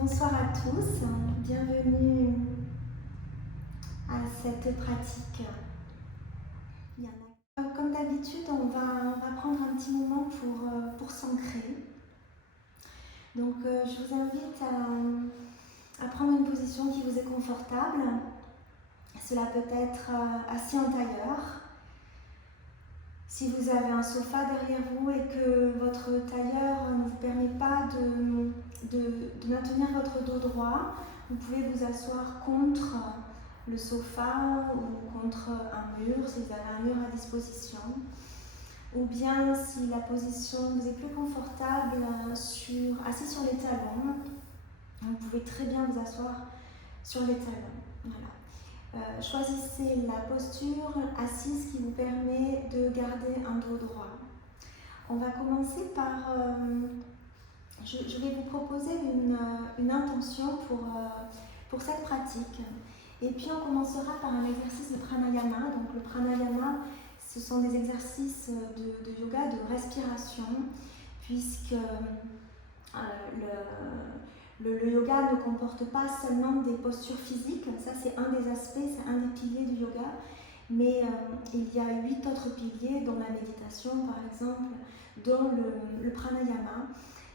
Bonsoir à tous, bienvenue à cette pratique. Comme d'habitude, on va prendre un petit moment pour s'ancrer. Donc je vous invite à prendre une position qui vous est confortable. Cela peut être assis en tailleur. Si vous avez un sofa derrière vous et que votre tailleur ne vous permet pas de maintenir votre dos droit, vous pouvez vous asseoir contre le sofa ou contre un mur, si vous avez un mur à disposition. Ou bien, si la position vous est plus confortable, assis sur les talons, vous pouvez très bien vous asseoir sur les talons. Voilà. Choisissez la posture assise qui vous permet de garder un dos droit. On va commencer par... je vais vous proposer une intention pour cette pratique. Et puis on commencera par un exercice de pranayama. Donc le pranayama, ce sont des exercices de yoga, de respiration, puisque le yoga ne comporte pas seulement des postures physiques, ça c'est un des aspects, c'est un des piliers du yoga, mais il y a 8 autres piliers, dont la méditation par exemple, dont le pranayama.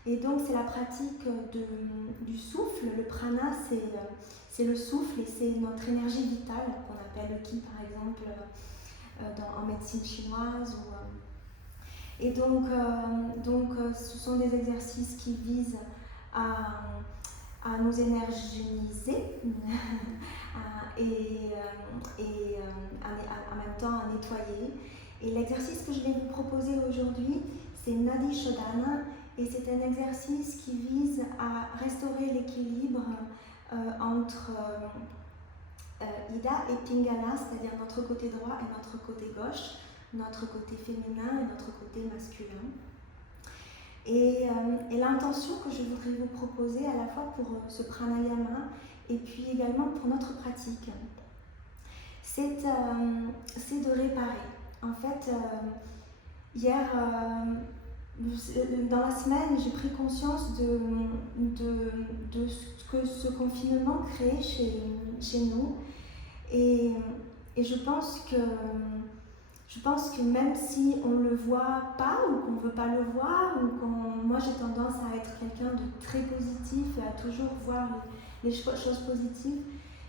Et donc c'est la pratique du souffle. Le prana, c'est le souffle et c'est notre énergie vitale qu'on appelle le ki par exemple en médecine chinoise. Et donc, ce sont des exercices qui visent à nous énergiser et en même temps à nettoyer. Et l'exercice que je vais vous proposer aujourd'hui, c'est Nadi Shodhana, et c'est un exercice qui vise à restaurer l'équilibre entre Ida et Pingala, c'est-à-dire notre côté droit et notre côté gauche, notre côté féminin et notre côté masculin. Et l'intention que je voudrais vous proposer à la fois pour ce pranayama et puis également pour notre pratique, c'est de réparer. En fait, hier, dans la semaine, j'ai pris conscience de ce que ce confinement crée chez nous. Et je pense que même si on ne le voit pas ou qu'on ne veut pas le voir, moi j'ai tendance à être quelqu'un de très positif et à toujours voir les choses positives,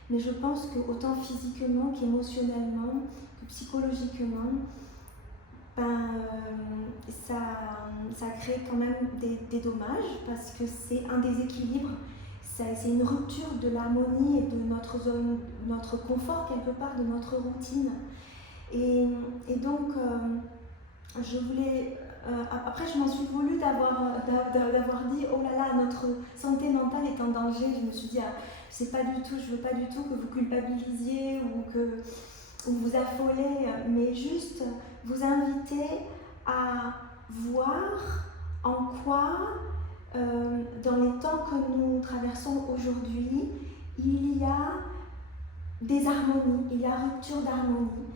mais je pense que autant physiquement qu'émotionnellement, que psychologiquement, ça crée quand même des dommages, parce que c'est un déséquilibre, c'est une rupture de l'harmonie et de notre confort quelque part, de notre routine. Et donc, je voulais... après, je m'en suis voulu d'avoir dit « Oh là là, notre santé mentale est en danger ». Je me suis dit je ne veux pas du tout que vous culpabilisiez ou vous affolez, mais juste vous inviter à voir en quoi, dans les temps que nous traversons aujourd'hui, il y a des harmonies, il y a rupture d'harmonie.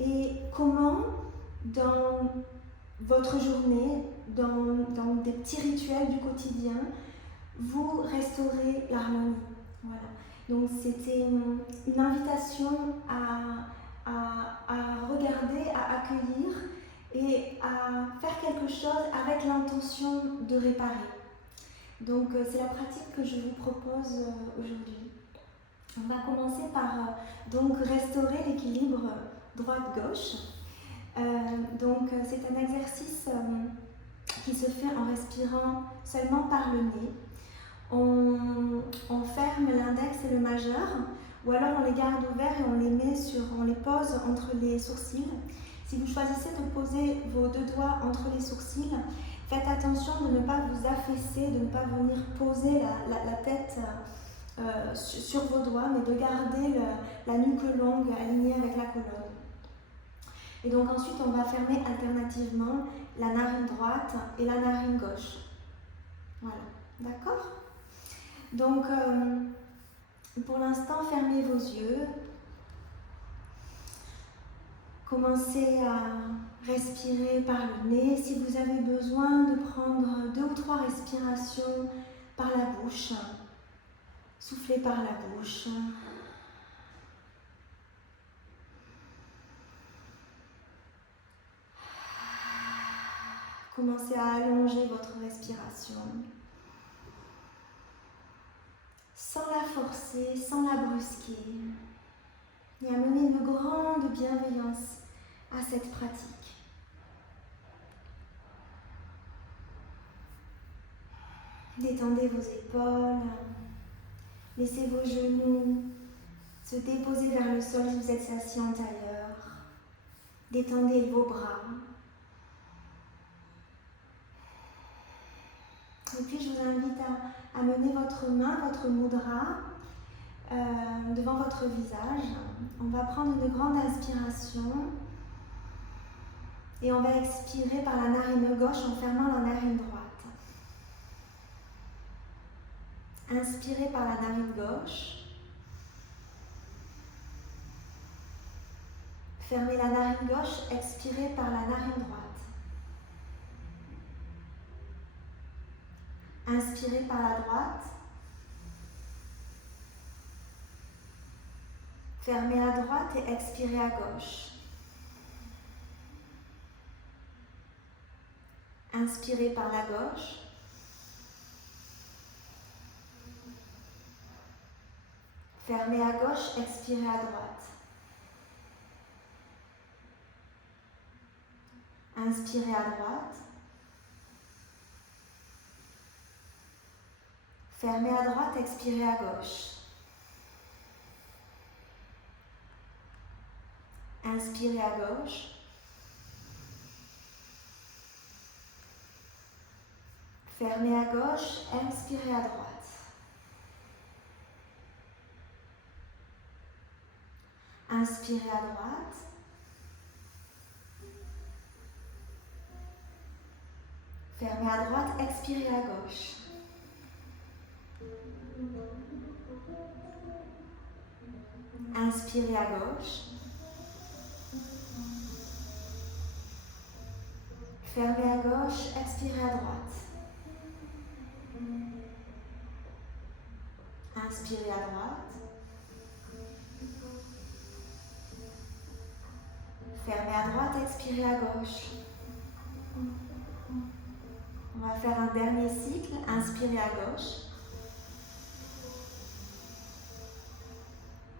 Et comment, dans votre journée, dans des petits rituels du quotidien, vous restaurez l'harmonie. Voilà. Donc c'était une invitation à regarder, à accueillir et à faire quelque chose avec l'intention de réparer. Donc c'est la pratique que je vous propose aujourd'hui. On va commencer par donc restaurer l'équilibre droite-gauche. Donc c'est un exercice qui se fait en respirant seulement par le nez. On ferme l'index et le majeur, ou alors on les garde ouverts et on les pose entre les sourcils. Si vous choisissez de poser vos deux doigts entre les sourcils, faites attention de ne pas vous affaisser, de ne pas venir poser la tête sur vos doigts, mais de garder la nuque longue alignée avec la colonne. Et donc ensuite, on va fermer alternativement la narine droite et la narine gauche. Voilà, d'accord ? Donc, pour l'instant, fermez vos yeux. Commencez à respirer par le nez. Si vous avez besoin de prendre 2 ou 3 respirations par la bouche, Soufflez par la bouche. Commencez à allonger votre respiration. Sans la forcer, sans la brusquer. Et amener une grande bienveillance à cette pratique. Détendez vos épaules. Laissez vos genoux se déposer vers le sol si vous êtes assis en tailleur. Détendez vos bras. Et puis je vous invite à mener votre main, votre mudra, devant votre visage. On va prendre une grande inspiration et on va expirer par la narine gauche en fermant la narine droite. Inspirez par la narine gauche. Fermez la narine gauche, expirez par la narine droite. Inspirez par la droite. Fermez à droite et expirez à gauche. Inspirez par la gauche. Fermez à gauche, expirez à droite. Inspirez à droite. Fermez à droite, expirez à gauche. Inspirez à gauche. Fermez à gauche, expirez à droite. Inspirez à droite. Fermez à droite, expirez à gauche. Inspirez à gauche. Fermez à gauche, expirez à droite. Inspirez à droite. Fermez à droite, expirez à gauche. On va faire un dernier cycle. Inspirez à gauche.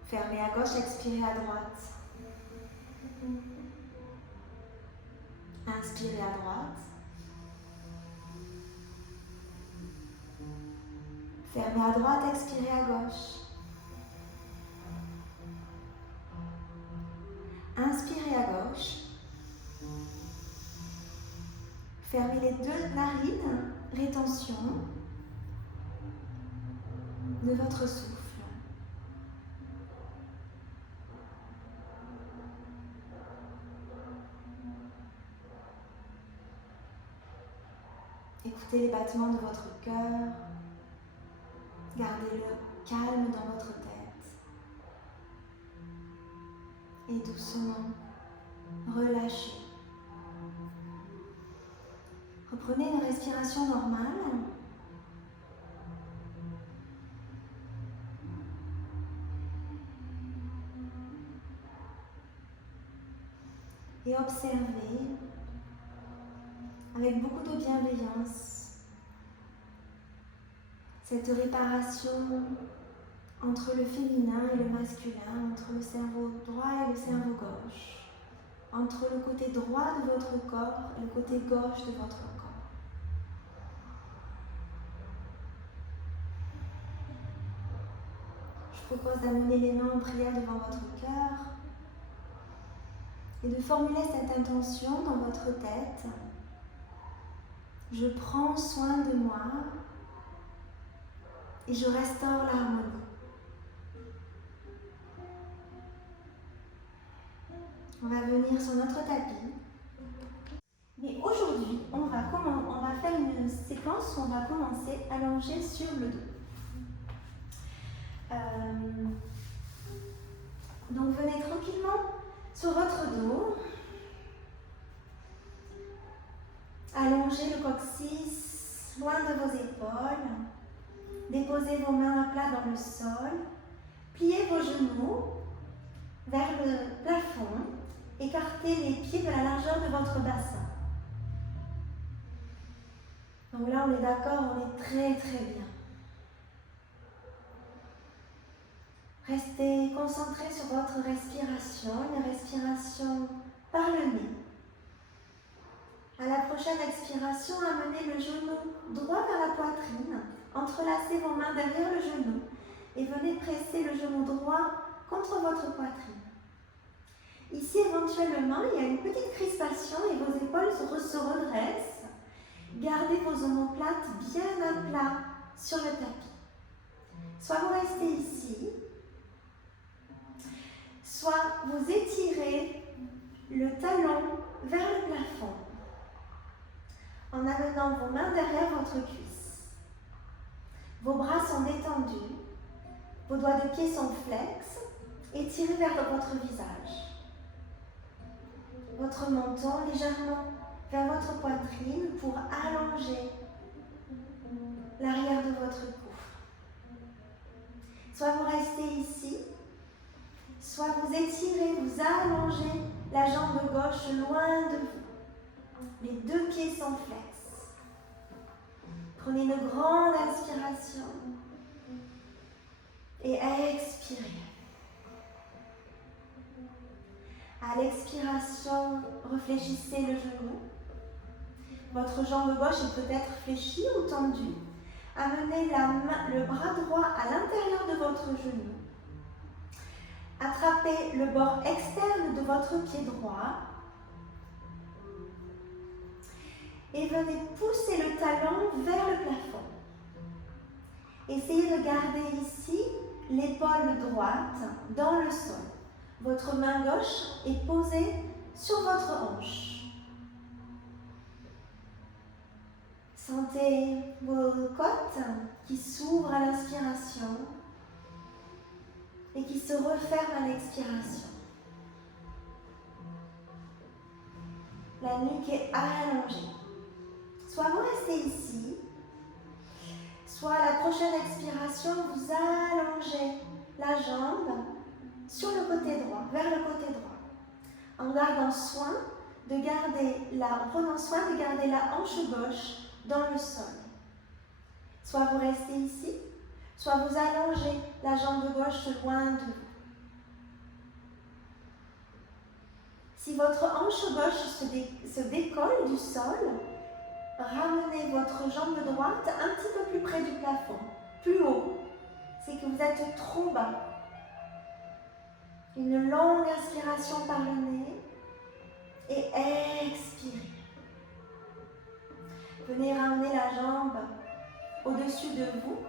Fermez à gauche, expirez à droite. Inspirez à droite. Fermez à droite, expirez à gauche. Inspirez à gauche. Fermez les deux narines, rétention de votre souffle. Écoutez les battements de votre cœur. Gardez-le calme dans votre tête. Et doucement, relâchez. Reprenez une respiration normale. Et observez avec beaucoup de bienveillance cette réparation entre le féminin et le masculin, entre le cerveau droit et le cerveau gauche, entre le côté droit de votre corps et le côté gauche de votre corps. Je propose d'amener les mains en prière devant votre cœur et de formuler cette intention dans votre tête. Je prends soin de moi et je restaure l'harmonie. On va venir sur notre tapis. Mais aujourd'hui, on va faire une séquence où on va commencer allongé sur le dos. Donc venez tranquillement sur votre dos. Allongez le coccyx loin de vos épaules. Déposez vos mains à plat dans le sol. Pliez vos genoux vers le plafond. Écartez les pieds de la largeur de votre bassin. Donc là, on est d'accord, on est très très bien. Restez concentrés sur votre respiration, une respiration par le nez. À la prochaine expiration, amenez le genou droit vers la poitrine, entrelacez vos mains derrière le genou et venez presser le genou droit contre votre poitrine. Ici, éventuellement, il y a une petite crispation et vos épaules se redressent. Gardez vos omoplates bien à plat sur le tapis. Soit vous restez ici, soit vous étirez le talon vers le plafond en amenant vos mains derrière votre cuisse. Vos bras sont détendus, vos doigts de pied sont flex, étirés vers votre visage. Votre menton légèrement vers votre poitrine pour allonger l'arrière de votre cou. Soit vous restez ici, soit vous étirez, vous allongez la jambe gauche loin de vous. Les deux pieds sont flex. Prenez une grande inspiration et expirez. À l'expiration, réfléchissez le genou. Votre jambe gauche est peut-être fléchie ou tendue. Amenez le bras droit à l'intérieur de votre genou. Attrapez le bord externe de votre pied droit. Et venez pousser le talon vers le plafond. Essayez de garder ici l'épaule droite dans le sol. Votre main gauche est posée sur votre hanche. Sentez vos côtes qui s'ouvrent à l'inspiration et qui se referment à l'expiration. La nuque est allongée. Soit vous restez ici, soit à la prochaine expiration, vous allongez la jambe sur le côté droit, vers le côté droit, en prenant soin de garder la hanche gauche dans le sol. Soit vous restez ici, soit vous allongez la jambe gauche loin de vous. Si votre hanche gauche se décolle du sol, ramenez votre jambe droite un petit peu plus près du plafond, plus haut. C'est que vous êtes trop bas. Une longue inspiration par le nez et expirez. Venez ramener la jambe au-dessus de vous.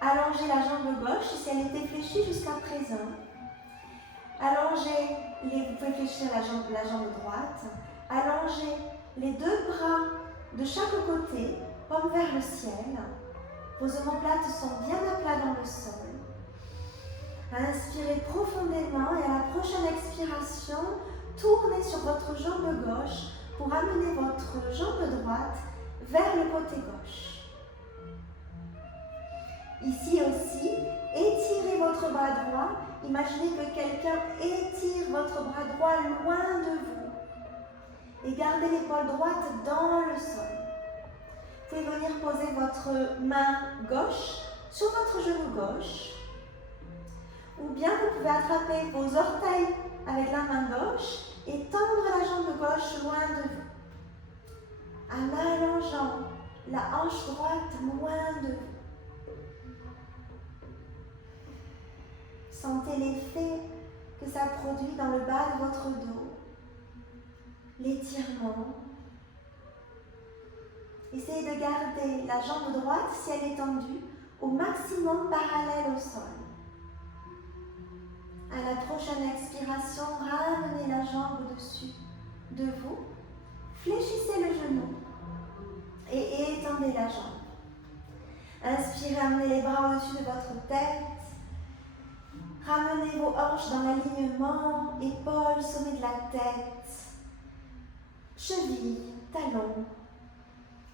Allongez la jambe gauche si elle était fléchie jusqu'à présent. Vous pouvez fléchir la jambe droite. Allongez les deux bras de chaque côté, paume vers le ciel. Vos omoplates sont bien à plat dans le sol. Inspirez profondément et à la prochaine expiration, tournez sur votre jambe gauche pour amener votre jambe droite vers le côté gauche. Ici aussi, étirez votre bras droit. Imaginez que quelqu'un étire votre bras droit loin de vous. Et gardez l'épaule droite dans le sol. Vous pouvez venir poser votre main gauche sur votre genou gauche. Ou bien vous pouvez attraper vos orteils avec la main gauche et tendre la jambe gauche loin de vous. En allongeant la hanche droite loin de vous. Sentez l'effet que ça produit dans le bas de votre dos. L'étirement. Essayez de garder la jambe droite, si elle est tendue, au maximum parallèle au sol. À la prochaine expiration, ramenez la jambe au-dessus de vous. Fléchissez le genou et étendez la jambe. Inspirez, amenez les bras au-dessus de votre tête. Ramenez vos hanches dans l'alignement, épaules, sommet de la tête, cheville, talons.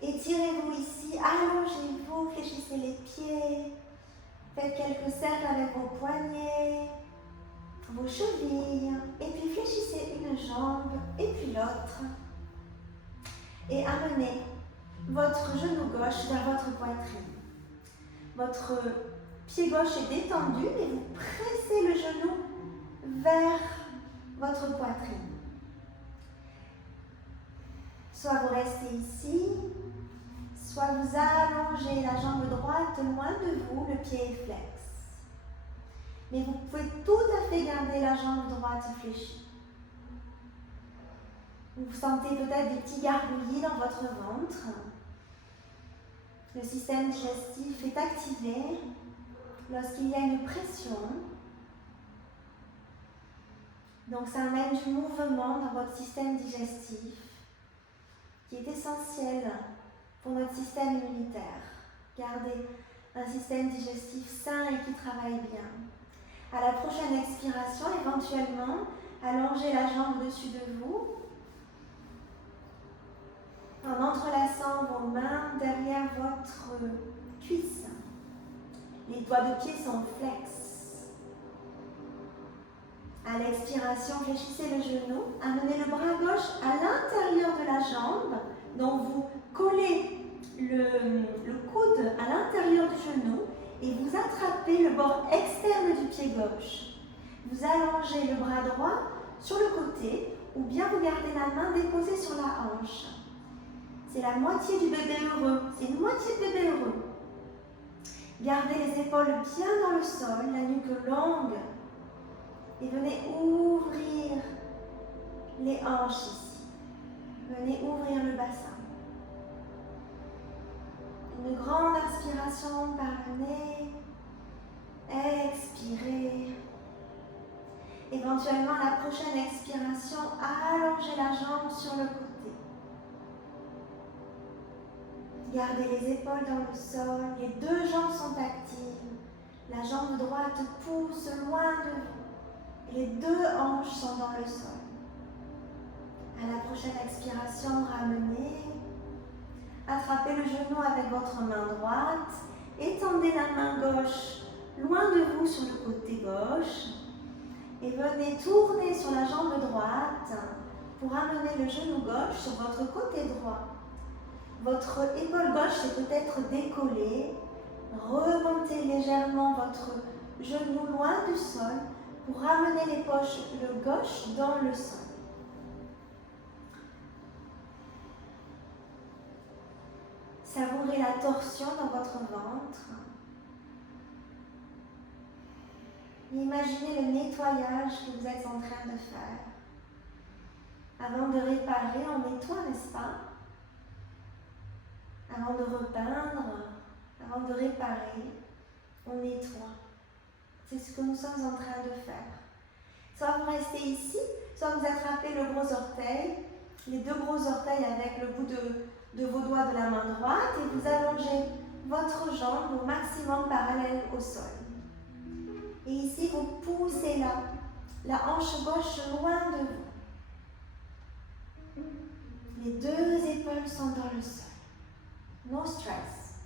Étirez-vous ici, allongez-vous, fléchissez les pieds. Faites quelques cercles avec vos poignets, vos chevilles. Et puis fléchissez une jambe et puis l'autre. Et amenez votre genou gauche vers votre poitrine. Votre pied gauche est détendu et vous pressez le genou vers votre poitrine. Soit vous restez ici, soit vous allongez la jambe droite loin de vous, le pied est flex. Mais vous pouvez tout à fait garder la jambe droite fléchie. Vous sentez peut-être des petits gargouillis dans votre ventre. Le système digestif est activé lorsqu'il y a une pression. Donc ça amène du mouvement dans votre système digestif qui est essentiel pour notre système immunitaire. Gardez un système digestif sain et qui travaille bien. À la prochaine expiration, éventuellement, allongez la jambe au-dessus de vous en entrelaçant vos mains derrière votre cuisse. Les doigts de pied sont flex. À l'expiration, fléchissez le genou, amenez le bras gauche à l'intérieur de la jambe, donc vous collez le coude à l'intérieur du genou et vous attrapez le bord externe du pied gauche. Vous allongez le bras droit sur le côté ou bien vous gardez la main déposée sur la hanche. C'est la moitié du bébé heureux, c'est une moitié de bébé heureux. Gardez les épaules bien dans le sol, la nuque longue. Et venez ouvrir les hanches ici. Venez ouvrir le bassin. Une grande inspiration par le nez. Expirez. Éventuellement, la prochaine expiration, allongez la jambe sur le côté. Gardez les épaules dans le sol. Les deux jambes sont actives. La jambe droite pousse loin de vous. Les deux hanches sont dans le sol. À la prochaine expiration, ramenez. Attrapez le genou avec votre main droite. Étendez la main gauche loin de vous sur le côté gauche. Et venez tourner sur la jambe droite pour amener le genou gauche sur votre côté droit. Votre épaule gauche est peut-être décollée. Remontez légèrement votre genou loin du sol pour ramener les poches de gauche dans le sol. Savourez la torsion dans votre ventre. Imaginez le nettoyage que vous êtes en train de faire. Avant de réparer, on nettoie, n'est-ce pas? Avant de repeindre, avant de réparer, on nettoie. C'est ce que nous sommes en train de faire. Soit vous restez ici, soit vous attrapez le gros orteil, les deux gros orteils avec le bout de vos doigts de la main droite et vous allongez votre jambe au maximum parallèle au sol. Et ici, vous poussez la hanche gauche loin de vous. Les deux épaules sont dans le sol. No stress.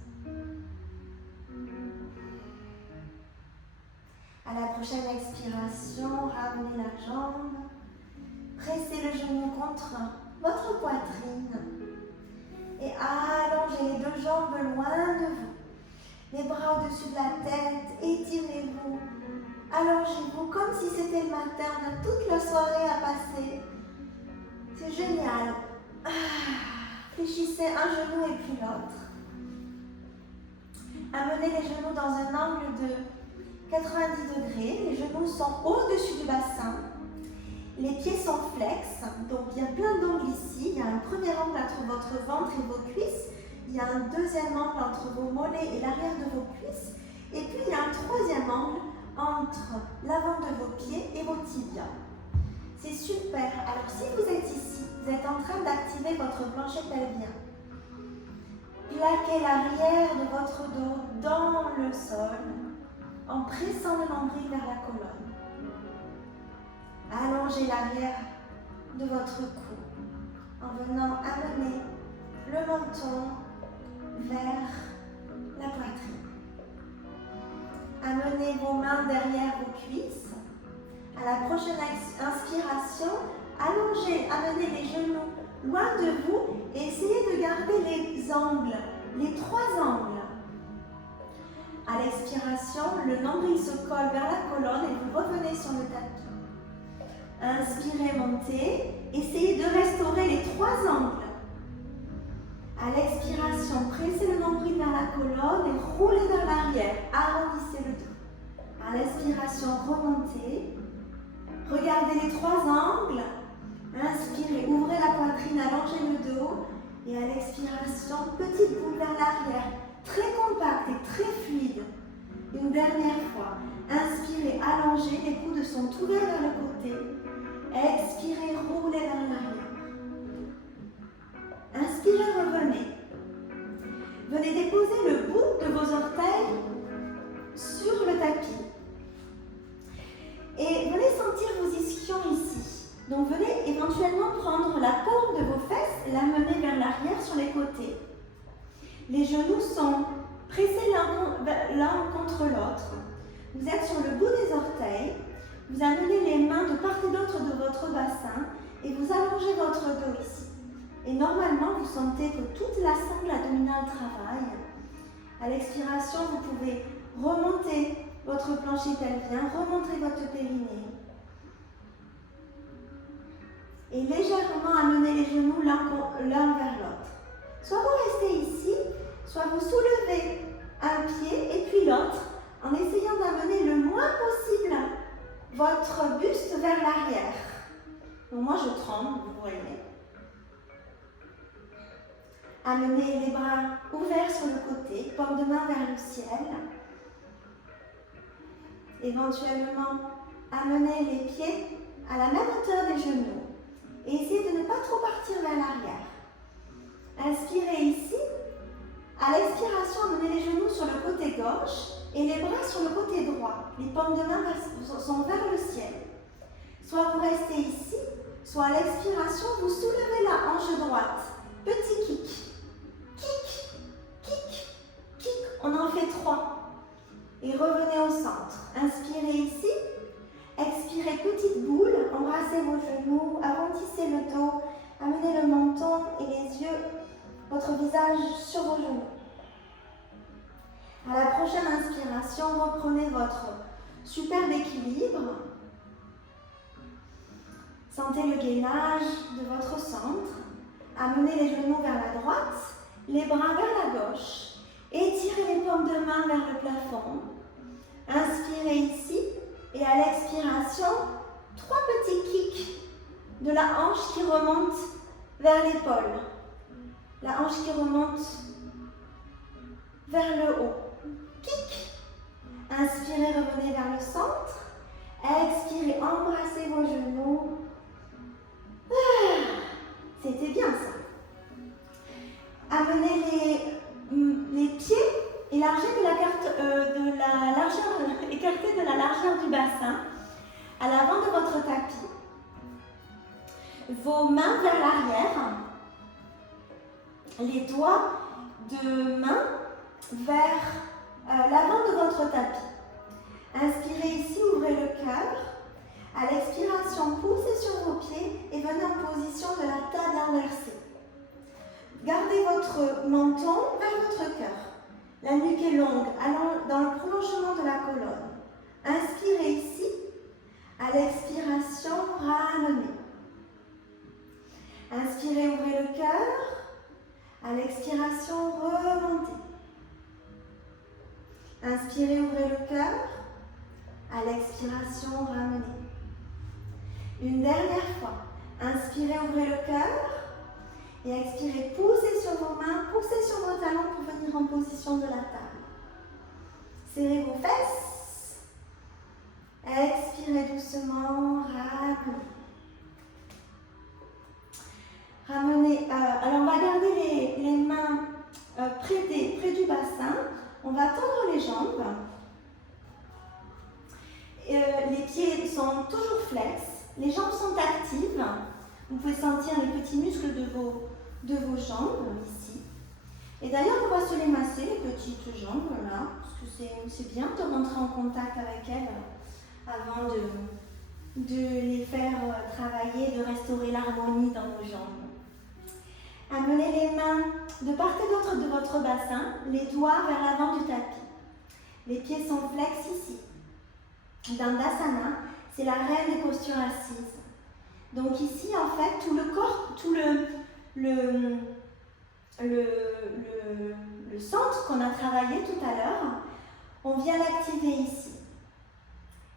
À la prochaine expiration, ramenez la jambe. Pressez le genou contre votre poitrine. Et allongez les deux jambes loin de vous. Les bras au-dessus de la tête, étirez-vous. Allongez-vous comme si c'était le matin, on a toute la soirée à passer. C'est génial. Fléchissez un genou et puis l'autre. Amenez les genoux dans un angle de 90 degrés. Les genoux sont au-dessus du bassin. Les pieds sont flex, donc il y a plein d'angles ici. Il y a un premier angle entre votre ventre et vos cuisses. Il y a un deuxième angle entre vos mollets et l'arrière de vos cuisses. Et puis il y a un troisième angle entre l'avant de vos pieds et vos tibias. C'est super. Alors si vous êtes ici, vous êtes en train d'activer votre plancher pelvien. Plaquez l'arrière de votre dos dans le sol en pressant le nombril vers la colonne. Allongez l'arrière de votre cou en venant amener le menton vers la poitrine. Amenez vos mains derrière vos cuisses. À la prochaine inspiration, allongez, amenez les genoux loin de vous et essayez de garder les angles, les 3 angles. À l'expiration, le nombril se colle vers la colonne et vous revenez sur le tapis. Inspirez, montez. Essayez de restaurer les 3 angles. À l'expiration, pressez le nombril vers la colonne et roulez vers l'arrière. Arrondissez le dos. À l'expiration, remontez. Regardez les 3 angles. Inspirez, ouvrez la poitrine, allongez le dos. Et à l'expiration, petite boule vers l'arrière. Très compacte et très fluide. Une dernière fois. Inspirez, allongez, les coudes sont ouverts vers le côté. Expirez, roulez vers l'arrière. Inspirez, revenez. Venez déposer le bout de vos orteils sur le tapis. Et venez sentir vos ischions ici. Donc venez éventuellement prendre la paume de vos fesses et la mener vers l'arrière sur les côtés. Les genoux sont pressés l'un contre l'autre. Vous êtes sur le bout des orteils. Vous amenez les mains de part et d'autre de votre bassin et vous allongez votre dos ici. Et normalement, vous sentez que toute la sangle abdominale travaille. À l'expiration, vous pouvez remonter votre plancher pelvien, remonter votre périnée. Et légèrement amener les genoux l'un vers l'autre. Soit vous restez ici, soit vous soulevez un pied et puis l'autre en essayant d'amener le moins possible votre buste vers l'arrière. Donc moi je tremble, vous voyez. Amenez les bras ouverts sur le côté, paume de main vers le ciel. Éventuellement, amenez les pieds à la même hauteur des genoux et essayez de ne pas trop partir vers l'arrière. Inspirez ici. À l'expiration, amenez les genoux sur le côté gauche et les bras sur le côté droit. Les paumes de main sont vers le ciel. Soit vous restez ici, soit à l'expiration, vous soulevez la hanche droite. Petit kick. Kick, kick, kick. On en fait 3. Et revenez au centre. Inspirez ici. Expirez, petite boule. Embrassez vos genoux. Arrondissez le dos. Amenez le menton et les yeux, votre visage sur vos genoux. À la prochaine inspiration, reprenez votre superbe équilibre. Sentez le gainage de votre centre. Amenez les genoux vers la droite, les bras vers la gauche. Étirez les paumes de main vers le plafond. Inspirez ici et à l'expiration, 3 petits kicks de la hanche qui remonte vers l'épaule. La hanche qui remonte vers le haut. Kick. Inspirez, revenez vers le centre. Expirez, embrassez vos genoux. C'était bien ça. Amenez les pieds, élargis écartez de la largeur du bassin à l'avant de votre tapis. Vos mains vers l'arrière. Les doigts de main vers l'avant de votre tapis. Inspirez ici, ouvrez le cœur. À l'expiration, poussez sur vos pieds et venez en position de la table inversée. Gardez votre menton vers votre cœur. La nuque est longue, allant dans le prolongement de la colonne. Inspirez ici. À l'expiration, ramenez. Inspirez, ouvrez le cœur. À l'expiration, remontez. Inspirez, ouvrez le cœur. À l'expiration, ramenez. Une dernière fois. Inspirez, ouvrez le cœur. Et expirez, poussez sur vos mains, poussez sur vos talons pour venir en position de la table. Serrez vos fesses. Expirez doucement, ramenez. Ramenez. Alors on va garder les mains près du bassin. On va tendre les jambes. Les pieds sont toujours flex. Les jambes sont actives. Vous pouvez sentir les petits muscles de de vos jambes, ici. Et d'ailleurs, on va se les masser, les petites jambes, là, parce que c'est bien de rentrer en contact avec elles avant de les faire travailler, de restaurer l'harmonie dans vos jambes. Amenez les mains de part et d'autre de votre bassin, les doigts vers l'avant du tapis. Les pieds sont flex ici. Dandasana, c'est la reine des postures assises. Donc ici, en fait, tout le corps, tout le centre qu'on a travaillé tout à l'heure, on vient l'activer ici.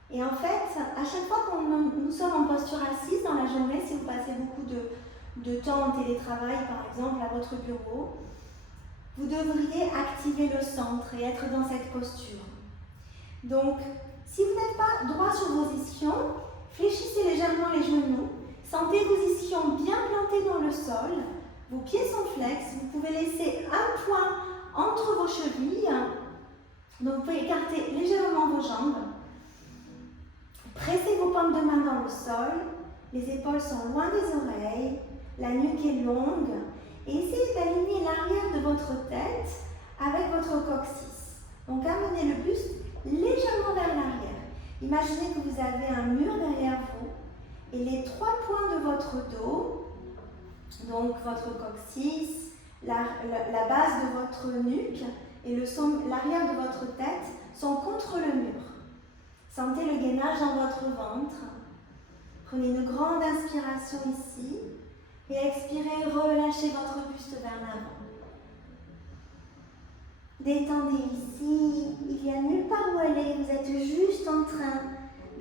Et en fait, à chaque fois que nous sommes en posture assise dans la journée, si vous passez beaucoup de temps en télétravail, par exemple, à votre bureau, vous devriez activer le centre et être dans cette posture. Donc, si vous n'êtes pas droit sur vos ischions, fléchissez légèrement les genoux, sentez vos ischions bien plantés dans le sol, vos pieds sont flex, vous pouvez laisser un point entre vos chevilles, donc vous pouvez écarter légèrement vos jambes, pressez vos paumes de main dans le sol, les épaules sont loin des oreilles, la nuque est longue, et essayez d'aligner l'arrière de votre tête avec votre coccyx. Donc amenez le buste légèrement vers l'arrière. Imaginez que vous avez un mur derrière vous et les 3 points de votre dos, donc votre coccyx, la base de votre nuque et l'arrière de votre tête sont contre le mur. Sentez le gainage dans votre ventre. Prenez une grande inspiration ici et expirez, relâchez votre buste vers l'avant. Détendez ici, il n'y a nulle part où aller, vous êtes juste en train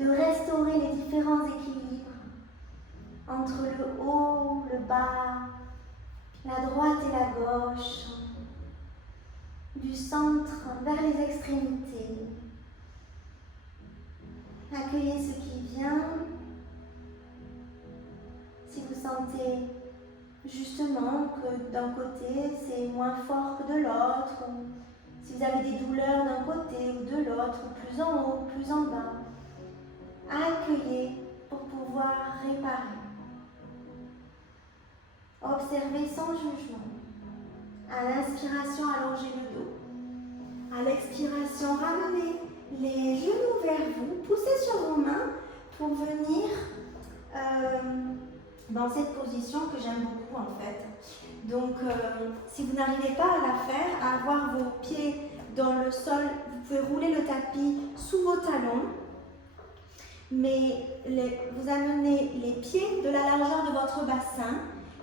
de restaurer les différents équilibres entre le haut, le bas, la droite et la gauche, du centre vers les extrémités. Accueillez ce qui vient. Si vous sentez justement que d'un côté c'est moins fort que de l'autre, ou si vous avez des douleurs d'un côté ou de l'autre, plus en haut, plus en bas, accueillez pour pouvoir réparer. Observez sans jugement. À l'inspiration, allongez le dos. À l'expiration, ramenez les genoux vers vous, poussez sur vos mains pour venir dans cette position que j'aime beaucoup en fait. Donc si vous n'arrivez pas à la faire, à avoir vos pieds dans le sol, vous pouvez rouler le tapis sous vos talons, mais vous amenez les pieds de la largeur de votre bassin,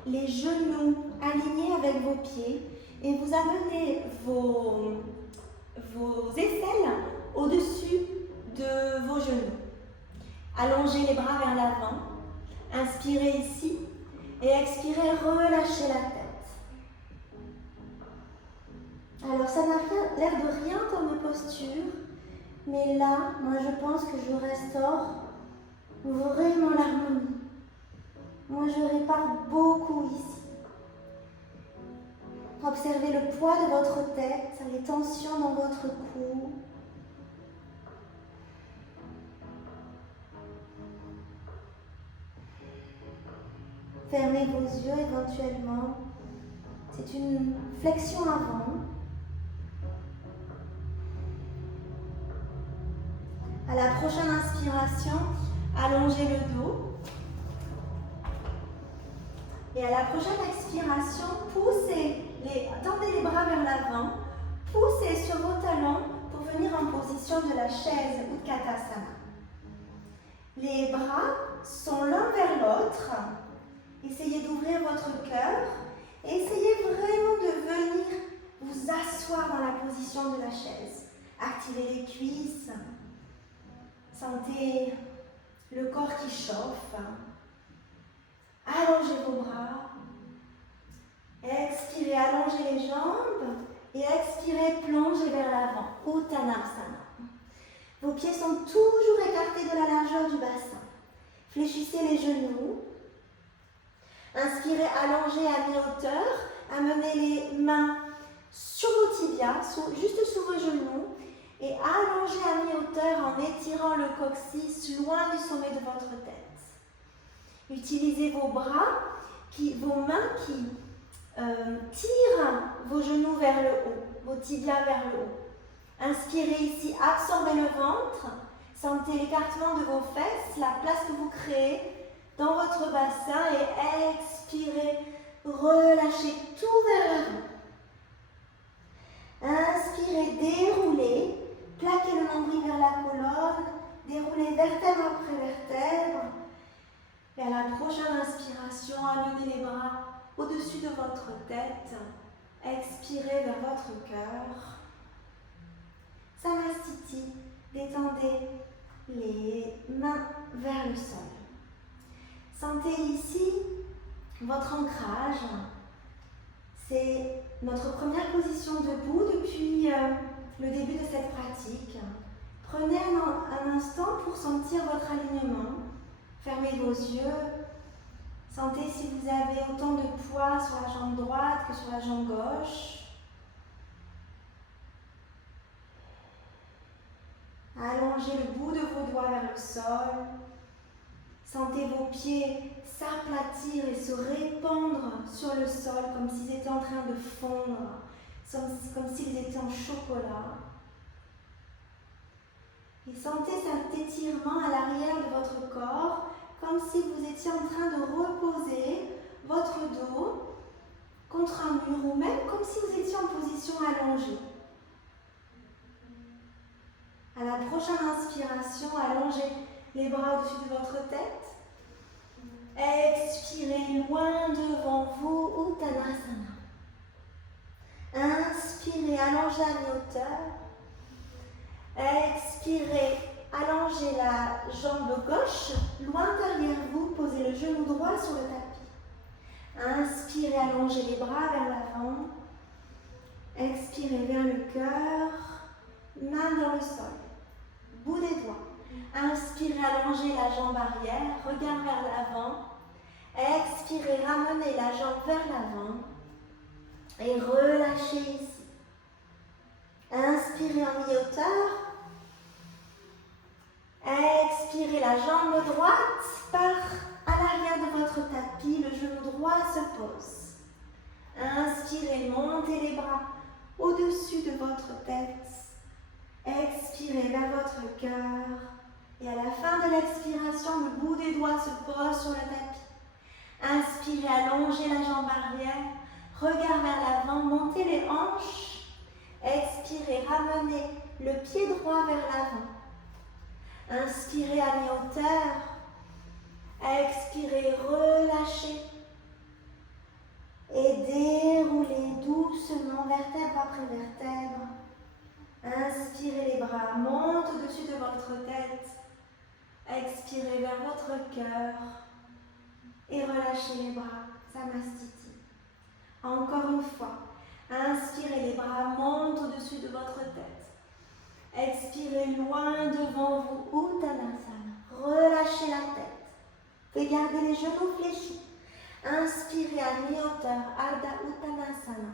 les genoux alignés avec vos pieds et vous amenez vos aisselles au-dessus de vos genoux. Allongez les bras vers l'avant, inspirez ici et expirez, relâchez la tête. Alors ça n'a l'air de rien comme posture, mais là, moi je pense que je restaure vraiment l'harmonie. Moi je répare beaucoup ici. Observez le poids de votre tête, les tensions dans votre cou. Fermez vos yeux éventuellement. C'est une flexion avant. À la prochaine inspiration, allongez le dos. Et à la prochaine expiration, tendez les bras vers l'avant, poussez sur vos talons pour venir en position de la chaise Utkatasana. Les bras sont l'un vers l'autre. Essayez d'ouvrir votre cœur et essayez vraiment de venir vous asseoir dans la position de la chaise. Activez les cuisses. Sentez le corps qui chauffe. Allongez vos bras. Expirez, allongez les jambes. Et expirez, plongez vers l'avant. Uttanasana. Vos pieds sont toujours écartés de la largeur du bassin. Fléchissez les genoux. Inspirez, allongez à mi-hauteur. Amenez les mains sur vos tibias, juste sous vos genoux. Et allongez à mi-hauteur en étirant le coccyx loin du sommet de votre tête. Utilisez vos bras, vos mains qui Tire vos genoux vers le haut, vos tibias vers le haut. Inspirez ici, absorbez le ventre. Sentez l'écartement de vos fesses, la place que vous créez dans votre bassin et expirez, relâchez tout vers l'avant. Inspirez, déroulez, plaquez le nombril vers la colonne, déroulez vertèbre après vertèbre. Et à la prochaine inspiration, amenez les bras au-dessus de votre tête. Expirez vers votre cœur. Samastiti, détendez les mains vers le sol. Sentez ici votre ancrage. C'est notre première position debout depuis le début de cette pratique. Prenez un instant pour sentir votre alignement. Fermez vos yeux. Sentez si vous avez autant de poids sur la jambe droite que sur la jambe gauche. Allongez le bout de vos doigts vers le sol. Sentez vos pieds s'aplatir et se répandre sur le sol comme s'ils étaient en train de fondre, comme s'ils étaient en chocolat. Et sentez cet étirement à l'arrière de votre corps, comme si vous étiez en train de reposer votre dos contre un mur ou même comme si vous étiez en position allongée. À la prochaine inspiration, allongez les bras au-dessus de votre tête. Expirez loin devant vous, Uttanasana. Inspirez, allongez à mi-hauteur. Expirez, allongez la jambe gauche loin derrière vous, posez le genou droit sur le tapis. Inspirez, allongez les bras vers l'avant. Expirez vers le cœur, main dans le sol, bout des doigts. Inspirez, allongez la jambe arrière, regard vers l'avant. Expirez, ramenez la jambe vers l'avant et relâchez ici. Inspirez en mi-hauteur. Expirez, la jambe droite part à l'arrière de votre tapis, le genou droit se pose. Inspirez, montez les bras au-dessus de votre tête. Expirez vers votre cœur. Et à la fin de l'expiration, le bout des doigts se pose sur le tapis. Inspirez, allongez la jambe arrière, regard vers l'avant, montez les hanches. Expirez, ramenez le pied droit vers l'avant. Inspirez à mi-hauteur. Expirez, relâchez. Et déroulez doucement, vertèbre après vertèbre. Inspirez, les bras montent au-dessus de votre tête. Expirez vers votre cœur. Et relâchez les bras, Samastiti. Encore une fois, inspirez, les bras montent au-dessus de votre tête. Expirez loin devant vous, Uttanasana. Relâchez la tête. Et gardez les genoux fléchis. Inspirez à mi-hauteur, Ardha Uttanasana.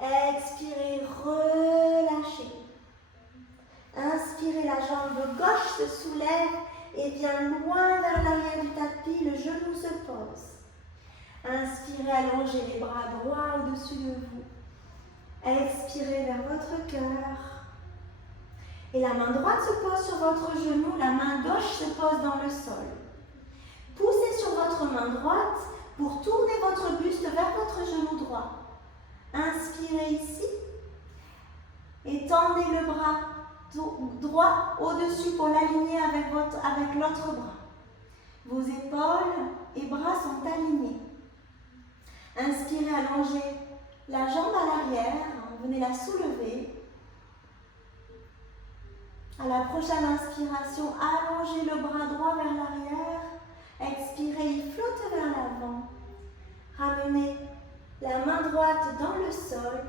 Expirez, relâchez. Inspirez, la jambe gauche se soulève et vient loin vers l'arrière du tapis, le genou se pose. Inspirez, allongez les bras droits au-dessus de vous. Expirez vers votre cœur. Et la main droite se pose sur votre genou, la main gauche se pose dans le sol. Poussez sur votre main droite pour tourner votre buste vers votre genou droit. Inspirez ici. Et tendez le bras droit au-dessus pour l'aligner avec l'autre bras. Vos épaules et bras sont alignés. Inspirez, allongez la jambe à l'arrière, venez la soulever. À la prochaine inspiration, allongez le bras droit vers l'arrière. Expirez, il flotte vers l'avant. Ramenez la main droite dans le sol.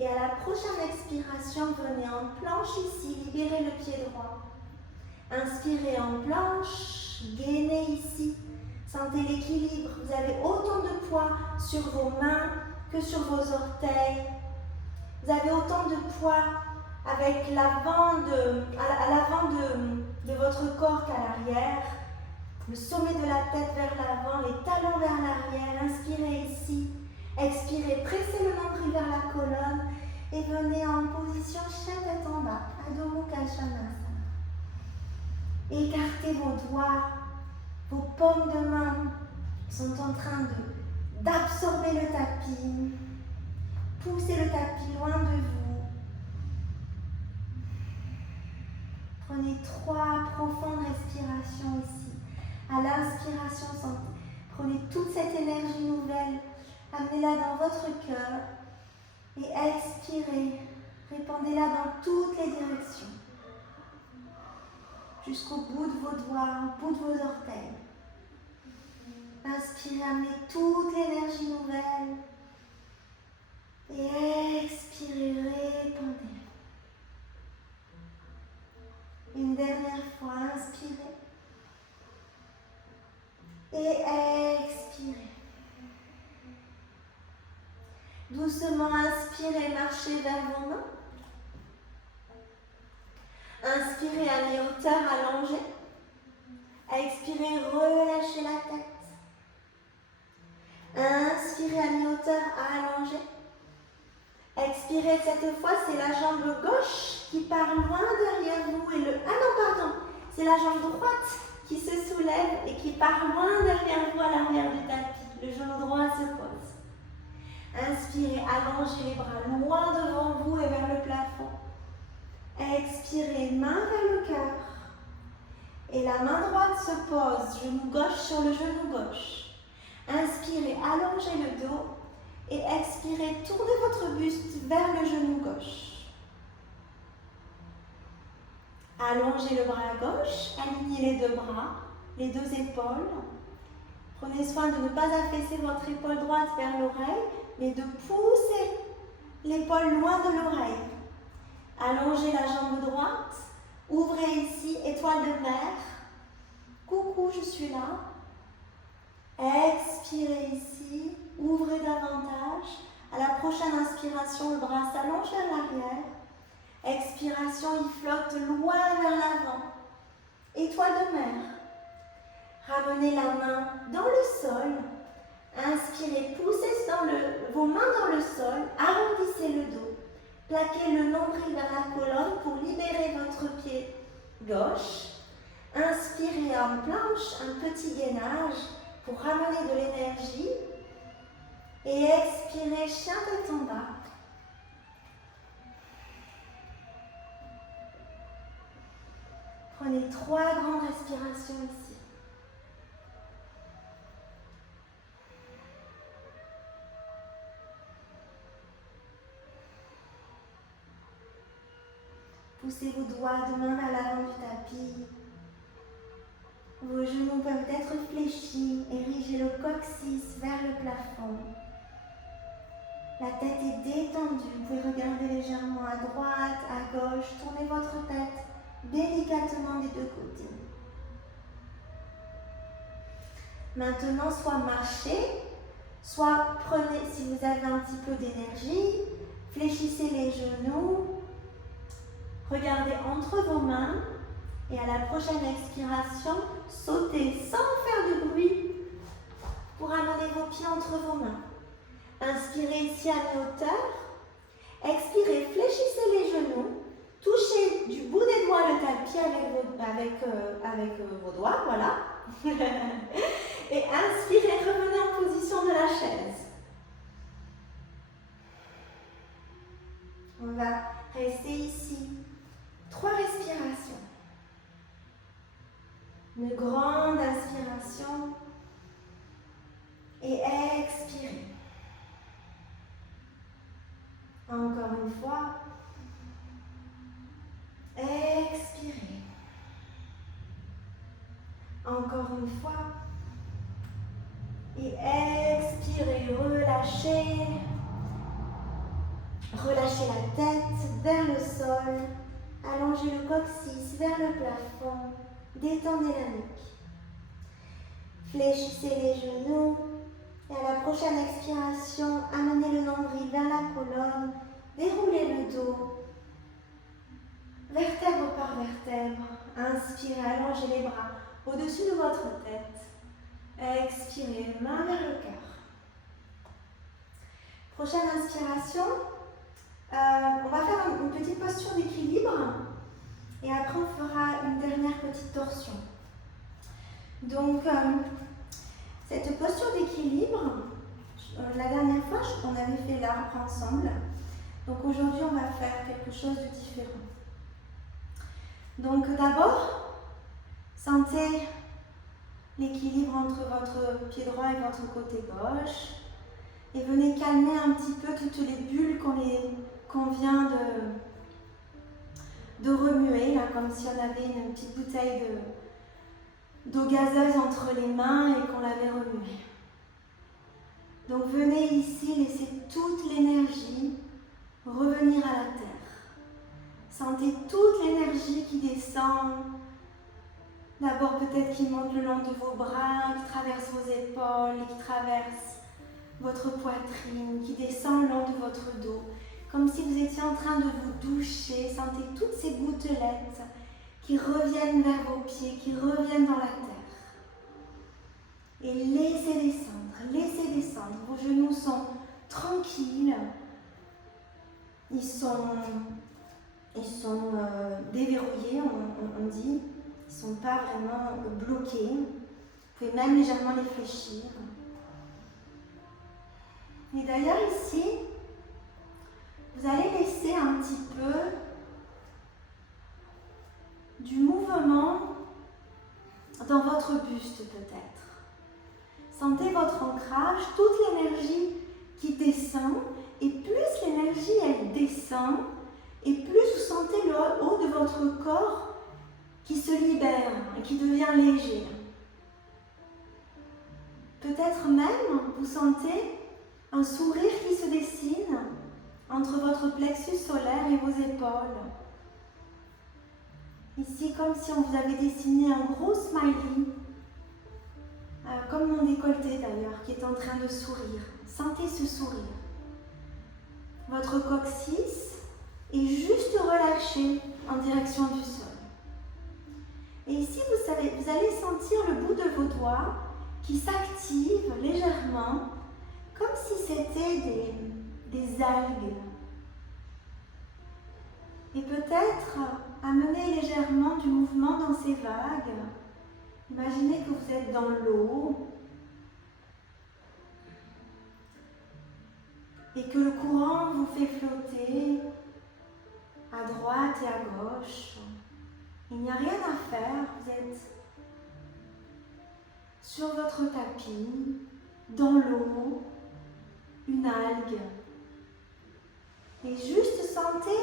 Et à la prochaine expiration, venez en planche ici, libérez le pied droit. Inspirez en planche, gainez ici. Sentez l'équilibre. Vous avez autant de poids sur vos mains que sur vos orteils. Vous avez autant de poids avec à l'avant de votre corps qu'à l'arrière. Le sommet de la tête vers l'avant, les talons vers l'arrière. Inspirez ici. Expirez, pressez le nombril vers la colonne et venez en position chien tête en bas, Adho Mukha Svanasana. Écartez vos doigts, vos paumes de main sont en train d'absorber le tapis. Poussez le tapis loin de vous. Prenez 3 profondes respirations ici. À l'inspiration, prenez toute cette énergie nouvelle, amenez-la dans votre cœur et expirez. Répandez-la dans toutes les directions. Jusqu'au bout de vos doigts, au bout de vos orteils. Inspirez, amenez toute l'énergie nouvelle. Et expirez, répandez. Une dernière fois, inspirez. Et expirez. Doucement inspirez, marchez vers vos mains. Inspirez à mi-hauteur, allongez. Expirez, relâchez la tête. Inspirez à mi-hauteur, allongez. Expirez, cette fois, c'est la jambe gauche qui part loin derrière vous. C'est la jambe droite qui se soulève et qui part loin derrière vous à l'arrière du tapis. Le genou droit se pose. Inspirez, allongez les bras loin devant vous et vers le plafond. Expirez, main vers le cœur. Et la main droite se pose, genou gauche sur le genou gauche. Inspirez, allongez le dos. Et expirez, tournez votre buste vers le genou gauche. Allongez le bras gauche, alignez les deux bras, les deux épaules. Prenez soin de ne pas affaisser votre épaule droite vers l'oreille, mais de pousser l'épaule loin de l'oreille. Allongez la jambe droite, ouvrez ici, étoile de mer. Coucou, je suis là. Expirez ici, ouvrez davantage. À la prochaine inspiration, le bras s'allonge vers l'arrière. Expiration, il flotte loin vers l'avant. Étoile de mer. Ramenez la main dans le sol. Inspirez, poussez vos mains dans le sol. Arrondissez le dos. Plaquez le nombril vers la colonne pour libérer votre pied gauche. Inspirez en planche, un petit gainage pour ramener de l'énergie. Et expirez, chien tête en bas. Prenez 3 grandes respirations ici. Poussez vos doigts de main vers l'avant du tapis. Vos genoux peuvent être fléchis. Érigez le coccyx vers le plafond. La tête est détendue. Vous pouvez regarder légèrement à droite, à gauche. Tournez votre tête délicatement des deux côtés. Maintenant, soit marchez, soit prenez, si vous avez un petit peu d'énergie, fléchissez les genoux, regardez entre vos mains et à la prochaine expiration, sautez sans faire de bruit pour amener vos pieds entre vos mains. Inspirez ici à mi-hauteur, expirez, fléchissez les genoux, touchez du bout des doigts le tapis avec vos doigts, voilà. Et inspirez, revenez en position de la chaise. On va rester ici. 3 respirations. Une grande inspiration et expirez. Encore une fois. Expirez. Encore une fois. Et expirez, relâchez. Relâchez la tête vers le sol. Allongez le coccyx vers le plafond. Détendez la nuque. Fléchissez les genoux. Et à la prochaine expiration, amenez le nombril vers la colonne. Déroulez le dos. Vertèbre par vertèbre. Inspirez, allongez les bras au-dessus de votre tête. Expirez, main vers le cœur. Prochaine inspiration, on va faire une petite posture d'équilibre et après on fera une dernière petite torsion. Donc, cette posture d'équilibre, la dernière fois, on avait fait l'arbre ensemble. Donc aujourd'hui, on va faire quelque chose de différent. Donc d'abord, sentez l'équilibre entre votre pied droit et votre côté gauche. Et venez calmer un petit peu toutes les bulles qu'on vient de remuer, là, comme si on avait une petite bouteille d'eau gazeuse entre les mains et qu'on l'avait remuée. Donc venez ici laisser toute l'énergie revenir à la terre. Sentez toute l'énergie qui descend. D'abord peut-être qui monte le long de vos bras, qui traverse vos épaules, qui traverse votre poitrine, qui descend le long de votre dos. Comme si vous étiez en train de vous doucher. Sentez toutes ces gouttelettes qui reviennent vers vos pieds, qui reviennent dans la terre. Et laissez descendre. Vos genoux sont tranquilles. Ils sont déverrouillés, on dit. Ils ne sont pas vraiment bloqués. Vous pouvez même légèrement les fléchir. Et d'ailleurs ici, vous allez laisser un petit peu du mouvement dans votre buste peut-être. Sentez votre ancrage, toute l'énergie qui descend, et plus l'énergie elle descend, et plus vous sentez le haut de votre corps qui se libère et qui devient léger. Peut-être même vous sentez un sourire qui se dessine entre votre plexus solaire et vos épaules. Ici, comme si on vous avait dessiné un gros smiley, comme mon décolleté d'ailleurs, qui est en train de sourire. Sentez ce sourire. Votre coccyx est juste relâché en direction du sol. Et ici, vous allez sentir le bout de vos doigts qui s'active légèrement, comme si c'était des algues. Et peut-être amener légèrement du mouvement dans ces vagues. Imaginez que vous êtes dans l'eau et que le courant vous fait flotter à droite et à gauche. Il n'y a rien à faire, vous êtes sur votre tapis, dans l'eau, une algue. Et juste sentez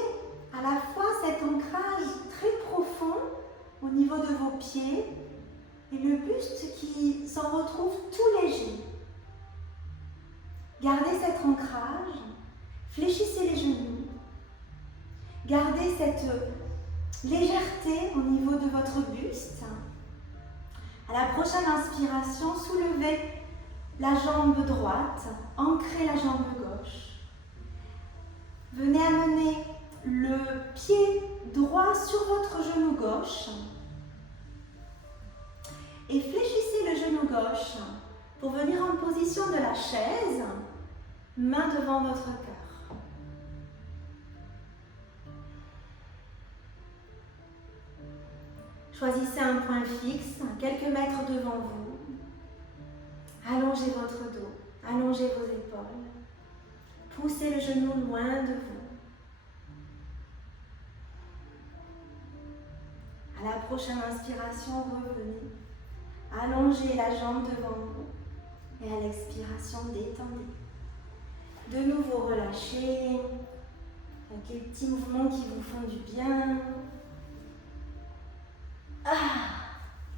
à la fois cet ancrage très profond au niveau de vos pieds et le buste qui s'en retrouve tout léger. Gardez cet ancrage, fléchissez les genoux, gardez cette légèreté au niveau de votre buste. À la prochaine inspiration, soulevez la jambe droite, ancrez la jambe gauche. Venez amener le pied droit sur votre genou gauche et fléchissez le genou gauche pour venir en position de la chaise, main devant votre cœur. Choisissez un point fixe, quelques mètres devant vous. Allongez votre dos, allongez vos épaules. Poussez le genou loin de vous. À la prochaine inspiration, revenez. Allongez la jambe devant vous. Et à l'expiration, détendez. De nouveau, relâchez. Avec les petits mouvements qui vous font du bien.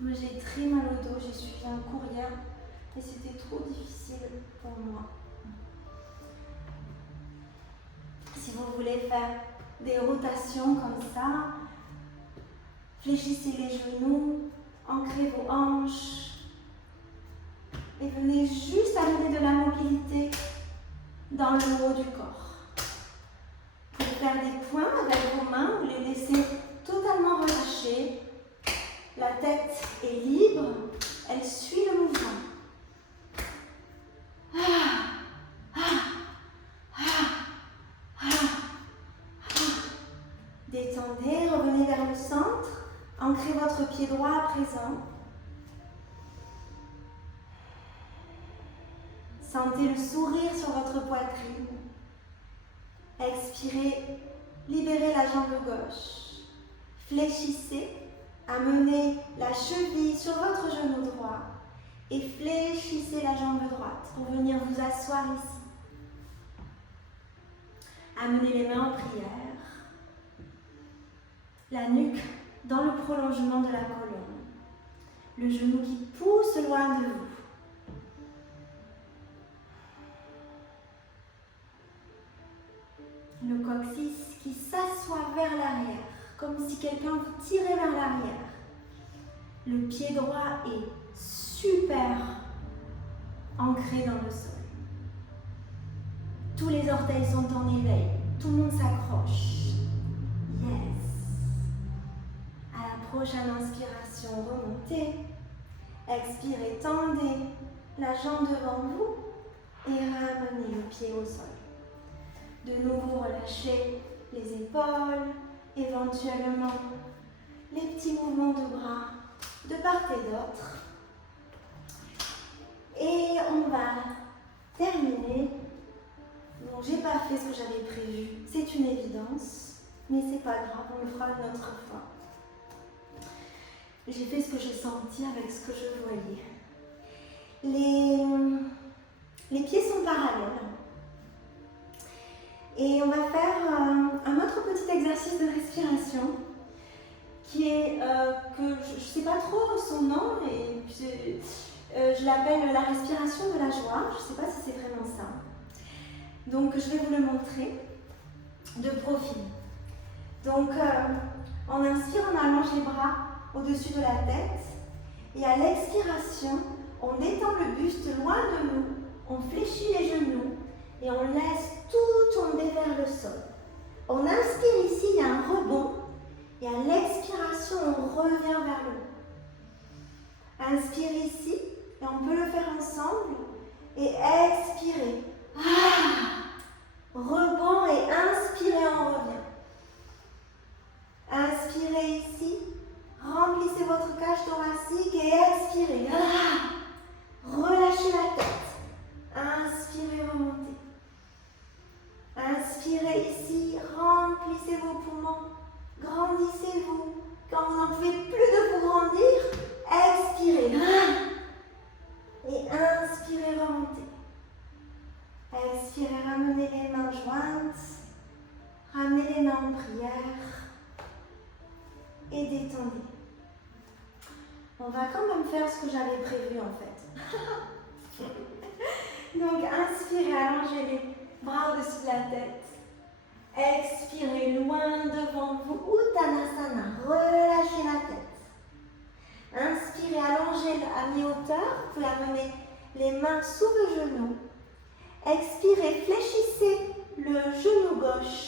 Moi j'ai très mal au dos, j'ai suivi un cours hier et c'était trop difficile pour moi. Si vous voulez faire des rotations comme ça, fléchissez les genoux, ancrez vos hanches et venez juste amener de la mobilité dans le haut du corps. Vous pouvez faire des points avec vos mains, vous les laissez totalement relâchés. La tête est libre, elle suit le mouvement. détendez, revenez vers le centre, ancrez votre pied droit à présent. Sentez le sourire sur votre poitrine. Expirez, libérez la jambe gauche. Fléchissez, amenez la cheville sur votre genou droit et fléchissez la jambe droite pour venir vous asseoir ici. Amenez les mains en prière. La nuque dans le prolongement de la colonne. Le genou qui pousse loin de vous. Le coccyx qui s'assoit vers l'arrière, comme si quelqu'un vous tirait vers l'arrière. Le pied droit est super ancré dans le sol. Tous les orteils sont en éveil, tout le monde s'accroche. Yes. À la prochaine inspiration, remontez. Expirez, tendez la jambe devant vous et ramenez le pied au sol. De nouveau, relâchez les épaules, éventuellement les petits mouvements de bras de part et d'autre. Et on va terminer. Bon, j'ai pas fait ce que j'avais prévu, c'est une évidence, mais c'est pas grave, on le fera une autre fois. J'ai fait ce que j'ai senti avec ce que je voyais. Les pieds sont parallèles. Et on va faire un autre petit exercice de respiration qui est, que je ne sais pas trop son nom, et je l'appelle la respiration de la joie. Je ne sais pas si c'est vraiment ça. Donc je vais vous le montrer de profil. Donc on inspire, on allonge les bras au-dessus de la tête et à l'expiration, on détend le buste loin de nous, on fléchit les genoux et on laisse tout tomber vers le sol. On inspire ici, il y a un rebond et à l'expiration, on revient vers le haut. Inspire ici et on peut le faire ensemble et expirer. Rebond et inspirez, on revient. Inspirez ici, remplissez votre cage thoracique et expirez. Relâchez la tête. Inspirez, remontez. Inspirez ici, remplissez vos poumons, grandissez-vous. Quand vous n'en pouvez plus de vous grandir, expirez. Et inspirez, remontez. Expirez, ramenez les mains jointes, ramenez les mains en prière et détendez. On va quand même faire ce que j'avais prévu en fait. Donc inspirez, allongez les bras au-dessus de la tête. Expirez loin devant vous, Uttanasana, relâchez la tête. Inspirez, allongez à mi-hauteur, vous pouvez amener les mains sous le genou. Expirez, fléchissez le genou gauche,